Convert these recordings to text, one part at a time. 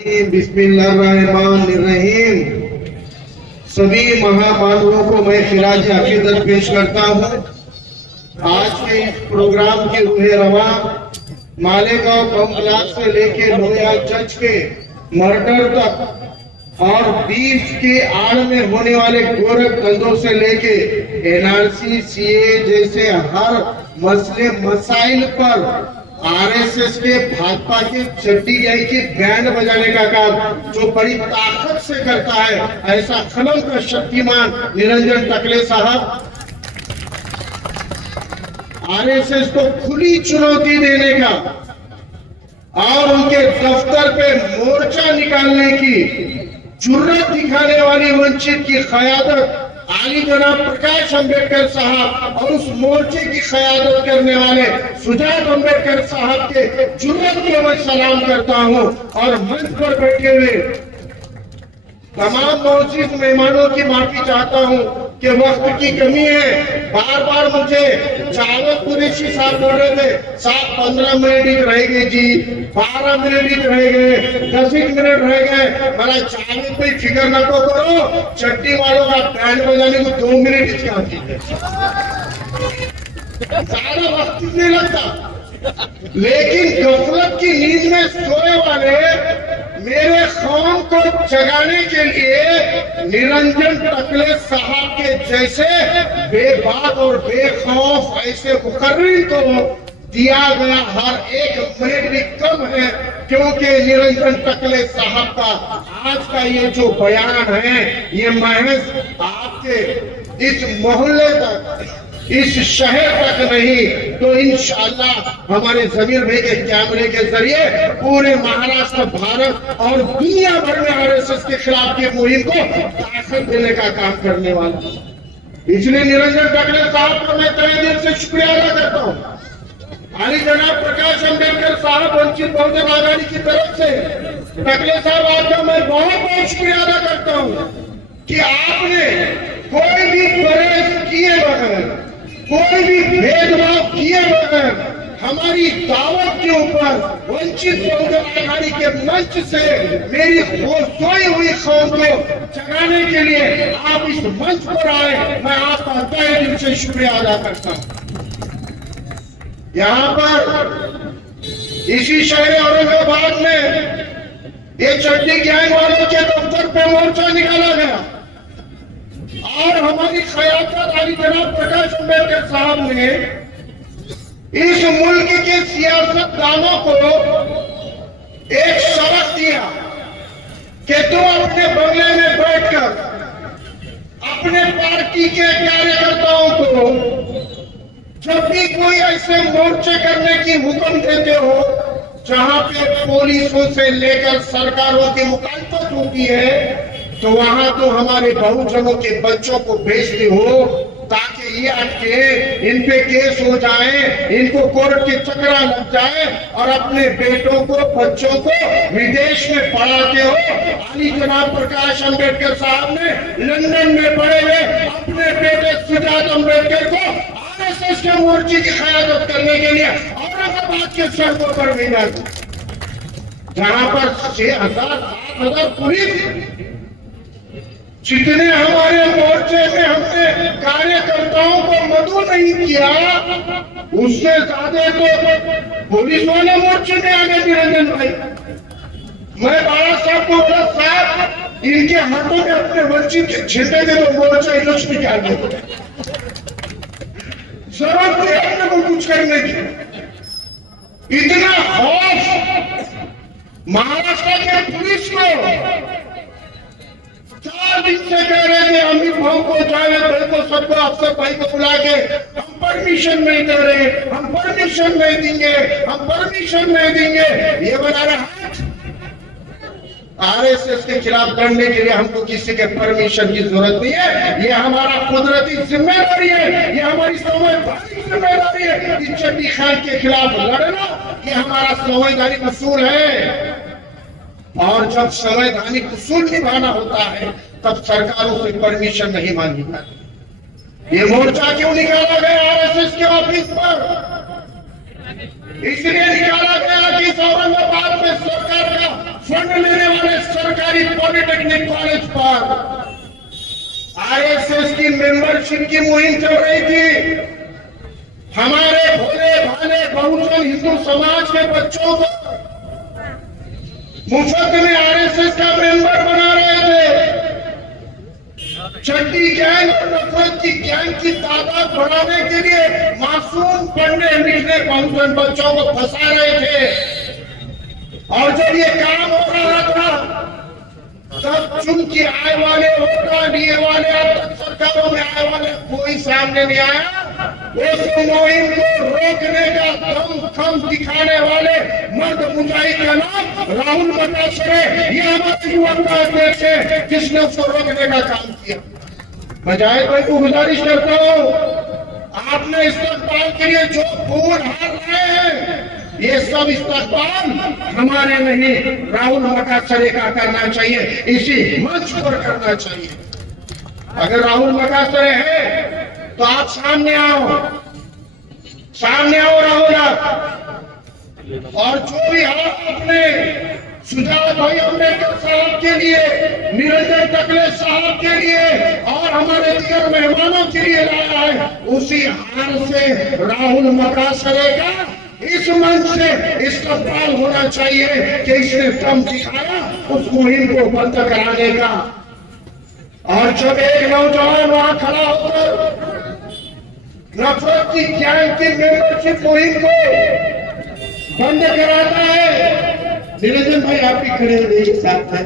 बिस्मिल्लाहिर्रहमानिर्रहीम। सभी महामानवों को मैं खिराज अकीदत पेश करता हूँ। आज के इस प्रोग्राम की रूह रवा मालेगांव बम ब्लास्ट से लेके लोहिया जज के मर्डर तक और बीफ के आड़ में होने वाले गोरख धंधों से लेके एनआरसी, सीए जैसे हर मसले मसाइल पर आरएसएस के भाजपा के चड्डी आई की बैंड बजाने का काम जो बड़ी ताकत से करता है, ऐसा खलम का शक्तिमान निरंजन टकले साहब आरएसएस को खुली चुनौती देने का और उनके दफ्तर पे मोर्चा निकालने की जुर्रत दिखाने वाली वंचित की क़यादत आली जनाब प्रकाश अंबेडकर साहब और उस मोर्चे की क़यादत करने वाले सुजात अंबेडकर साहब के जुर्रत को मैं सलाम करता हूं और मंच पर बैठे हुए तमाम मौजूद मेहमानों की माफी चाहता हूं कि वक्त की कमी है। बार बार मुझे जावेद कुरैशी साहब बोल रहे थे, साहब 15 मिनट ही रह गए जी, 12 मिनट ही रह गए, 10 मिनट रह गए। मेरा जावेद भाई फिक्र न करो, चट्टी वालों का बैंड बजाने को 2 मिनट इसका ज्यादा वक्त नहीं लगता, लेकिन गफलत की नींद में सोए वाले मेरे कौम को जगाने के लिए निरंजन टकले साहब के जैसे बेबाक और बेखौफ ऐसे मुकर्रिर को दिया गया हर एक मिनट भी कम है, क्योंकि निरंजन टकले साहब का आज का ये जो बयान है ये महज आपके इस मोहल्ले तक, इस शहर तक नहीं तो इंशाअल्लाह हमारे जमीर भाई के कैमरे के जरिए पूरे महाराष्ट्र, भारत और दुनिया भर में आरएसएस के खिलाफ की मुहिम को ताकत देने का काम करने वाला। इसलिए निरंजन टकले साहब का मैं तहे दिल से शुक्रिया अदा करता हूँ। आली जनाब प्रकाश अंबेडकर साहब वंचित बहुजन आघाड़ी की तरफ से टकले साहब आपका मैं बहुत बहुत शुक्रिया अदा करता हूँ कि आपने कोई भी परहेज किए बगैर, कोई भी भेदभाव किए बगैर हमारी दावत के ऊपर वंचित बहुजन आघाड़ी के मंच से मेरी सोई हुई कौम को जगाने के लिए आप इस मंच पर आए, मैं आपका तहे दिल से शुक्रिया अदा करता हूँ। यहाँ पर इसी शहर औरंगाबाद में ये चड्डी गैंग वालों के दफ्तर पे मोर्चा निकाला गया और हमारी क़यादत आली जनाब प्रकाश अंबेडकर साहब ने इस मुल्क के सियासतदानों को एक सबक दिया कि तुम अपने बंगले में बैठकर अपने पार्टी के कार्यकर्ताओं को जब भी कोई ऐसे मोर्चे करने की हुक्म देते हो जहां पे पुलिसों से लेकर सरकारों की मुखालफत होती है, तो वहां तो हमारे बहुजनों के बच्चों को भेजते हो ताकि ये अटके, इन पे केस हो जाए, इनको कोर्ट के चक्रा लग जाए और अपने बेटों को, बच्चों को विदेश में पढ़ाते हो। आली जनाब प्रकाश अंबेडकर साहब ने लंदन में पढ़े हुए अपने बेटे सुजात अंबेडकर को आरएसएस के मोर्चे की क़यादत करने के लिए औरंगाबाद के सड़कों पर भेजा, जहां पर 6,000-7,000 पुलिस, जितने हमारे मोर्चे में हमने कार्यकर्ताओं को मदद नहीं किया, उससे ज्यादा तो पुलिस वाले मोर्चे में आ गए। निरंजन भाई, मैं बाबा साहब को बोला, साहब इनके हाथों में अपने वंचित के झंडे दे दो, मोर्चा इलच निकाल दो, जरूरत नहीं अपने को कुछ करने की। इतना खौफ महाराष्ट्र के पुलिस को 4 दिन से कह रहे थे अमित भाव को, जावेद भाई को, सबको, अफसर भाई को बुला के हम परमिशन नहीं दे रहे, हम परमिशन नहीं देंगे, हम परमिशन नहीं देंगे। ये बता रहे आरएसएस के खिलाफ लड़ने के लिए हमको किसी के परमिशन की जरूरत नहीं है, ये हमारा कुदरती जिम्मेदारी है, ये हमारी संवैधानिक जिम्मेदारी है। इस चड्डी खान के खिलाफ लड़ना ये हमारा संवैधानिक उसूल है और जब संवैधानिक उसूल निभाना होता है तब सरकारों से परमिशन नहीं मांगी जाती। ये मोर्चा क्यों निकाला गया आरएसएस के ऑफिस पर? इसलिए निकाला गया कि औरंगाबाद में सरकार का फंड लेने वाले सरकारी पॉलिटेक्निक कॉलेज पर आरएसएस की मेंबरशिप की मुहिम चल रही थी। हमारे भोले भाले बहुजन हिंदू समाज के बच्चों को मुफ्त में आरएसएस का मेंबर बना रहे थे। चड्डी गैंग और नफरत की गैंग की तादाद बढ़ाने के लिए मासूम पढ़ने लिखने बहुजन बच्चों को फंसा रहे थे। और जब ये काम हो रहा था तब चुनकी आए वाले वोटा दिए वाले अब तक सरकारों में आए वाले कोई सामने नहीं आया। उस मुहिम को रोकने का दम खम दिखाने वाले मर्द मुजाहिद का नाम राहुल मतासरे, ये हमारे युवा अध्यक्ष है जिसने उसको रोकने का काम किया। बजाय भाई को गुजारिश करता हूँ, आपने इस्तेमाल के लिए जो खून हार रहे हैं ये सब इस्तेमाल हमारे नहीं राहुल मतासरे का करना चाहिए, इसी मंच पर करना चाहिए। अगर राहुल मतासरे है तो आप सामने आओ राहुल आप। और जो भी हाथ अपने सुजात भाई अम्बेडकर साहब के लिए, निरंजन टकले साहब के लिए और हमारे दीगर मेहमानों के लिए लाया है, उसी हार से राहुल मतासरे का इस मंच से इस्तेमाल होना चाहिए कि इसने दम दिखाया उस मुहिम को बंद कराने का। और जब एक नौजवान वहां खड़ा होकर नफरत की गैंग की मेंबरशिप मुहिम को बंद कराता है, निरंजन भाई आप भी खड़े रहिए साथ में।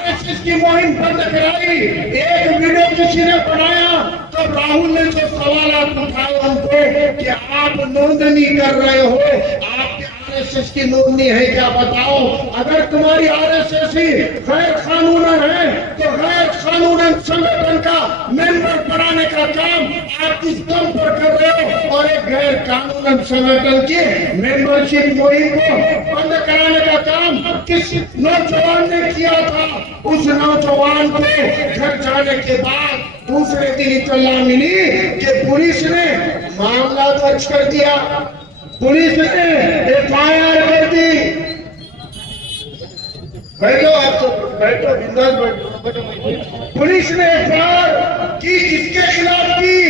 आरएसएस की मुहिम बंद कराई, एक वीडियो किसी ने बनाया तब राहुल ने जो सवाल उठाए उनको कि आप नोंदनी कर रहे हो, आपके आरएसएस की नोंदनी है क्या बताओ। अगर तुम्हारी आरएसएस ही गैर कानूनन है तो गैर कानूनन संगठन का मेंबर बनाने का काम आप किस दम पर कर रहे हो, और एक गैर कानूनन संगठन की मेंबरशिप मुहिम को बंद कराने का काम किस नौजवान ने किया था। उस नौजवान को घर जाने के बाद दूसरे दिन इत्तला मिली कि पुलिस ने मामला दर्ज कर दिया, पुलिस ने एफआईआर कर दी। बैठो आप तो बैठो, बिंदास बैठो। पुलिस ने एफआईआर की, किसके खिलाफ की?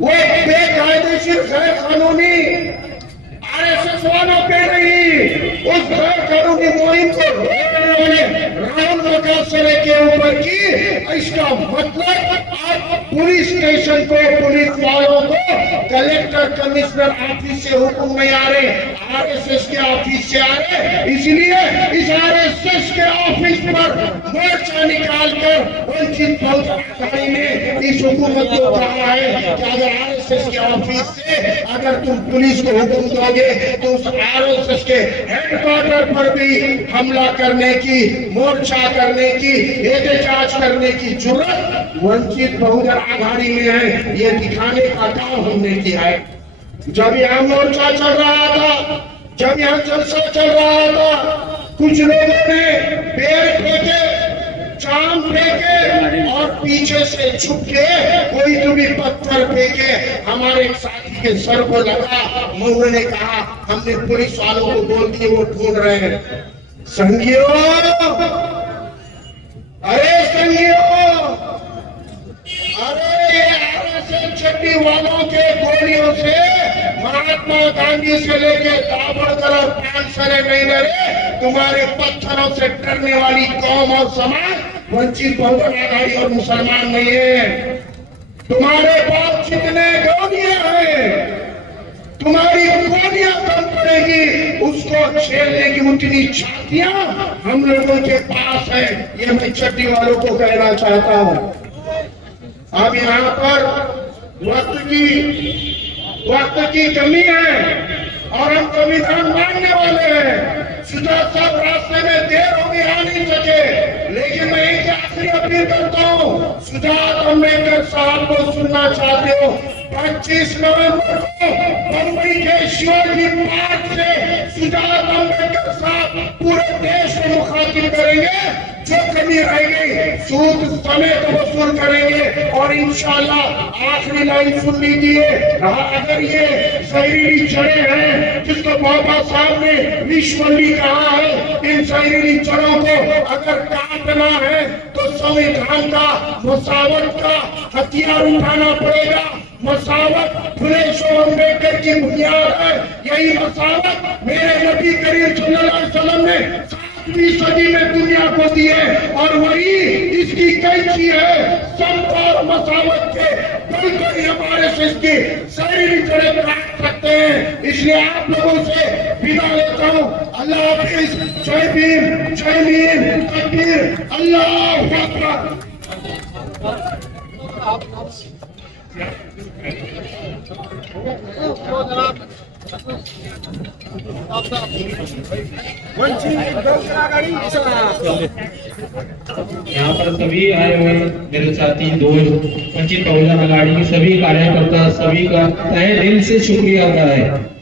वो बेकायदेशीर गैर कानूनी आरएसएस वालों पे नहीं, उस गैर कानूनी मुहिम को रोकने वाले राहुल मतासरे के ऊपर की। इसका मतलब आप पुलिस स्टेशन को, पुलिस वालों को कलेक्टर कमिश्नर ऑफिस से हुक्म नहीं आ रहे, आरएसएस के ऑफिस से आ रहे। इसलिए इस आरएसएस के ऑफिस पर मोर्चा निकालकर वंचित बहुजन आघाड़ी ने इस हुकूमत को कहा है कि अगर आरएसएस के ऑफिस से अगर तुम पुलिस को हुक्म दोगे तो उस आरएसएस के हेडक्वार्टर पर भी हमला करने की, मोर्चा करने की, एहतजाज करने की जुर्रत वंचित बहुजन आघाड़ी में है। ये दिखाने का काम हमने किया है। जब यहाँ मोर्चा चल रहा था, जब यहाँ जलसा चल रहा था, कुछ लोगों ने पेड़ फेंके, चाम फेंके और पीछे से छुप के कोई तो भी पत्थर फेंके, हमारे साथी के सर को लगा। उन्होंने कहा हमने पुलिस वालों को बोल दिए, वो ढूंढ रहे हैं। संगियों, अरे संगियों, अरे आरएसएस चड्डी वालों के गोलियों से महात्मा गांधी से लेके दाभड़कर और पानसरे नहीं डरे। तुम्हारे पत्थरों से डरने वाली कौम और समाज वंचित बहुजन आघाड़ी और मुसलमान नहीं है। तुम्हारे पास जितने गोलियां हैं, तुम्हारी गोलियां कम पड़ेगी, उसको छेड़ने की उतनी छातियां हम लोगों के पास है। ये मैं चड्डी वालों को कहना चाहता हूं। अब यहाँ पर वक्त की कमी है और हम संविधान मानने वाले हैं। सुजात साहब रास्ते में देर हो गई, आ नहीं सके, लेकिन मैं एक आखिरी अपील करता हूँ, सुजात अम्बेडकर साहब को सुनना चाहते हो 25 नवंबर को मुंबई के शिवाजी पार्क से सुजात अम्बेडकर साहब पूरे देश को मुखातिब करेंगे। जो कमी रह गई सूद समेत वसूल करेंगे और इंशाल्लाह आखिरी लाइन सुन लीजिए। अगर ये जहरीली जड़ें हैं जिसको बाबा साहब ने विश्वली कहा है, इन जहरीली जड़ों को अगर काटना है तो संविधान का मसावत का हथियार उठाना पड़ेगा। मसावत फुले शो अम्बेडकर की बुनियाद है। यही मसावत मेरे नबी करीम सल्लल्लाहु अलैहि वसल्लम ने 7वीं सदी में दुनिया को दी है और वही इसकी कैंची है। सब और मसावत के बल पर हमारे से इसकी सारी जड़ें काट सकते हैं। इसलिए आप लोगों से विदा लेता हूँ। अल्लाह हाफिज। जय भीम, जय भीम, तकबीर, अल्लाह अकबर। यहाँ पर सभी आए हुए मेरे साथी दोस्त वंचित बहुजन अघाड़ी के सभी कार्यकर्ता, सभी का तहे दिल से शुक्रिया अदा है।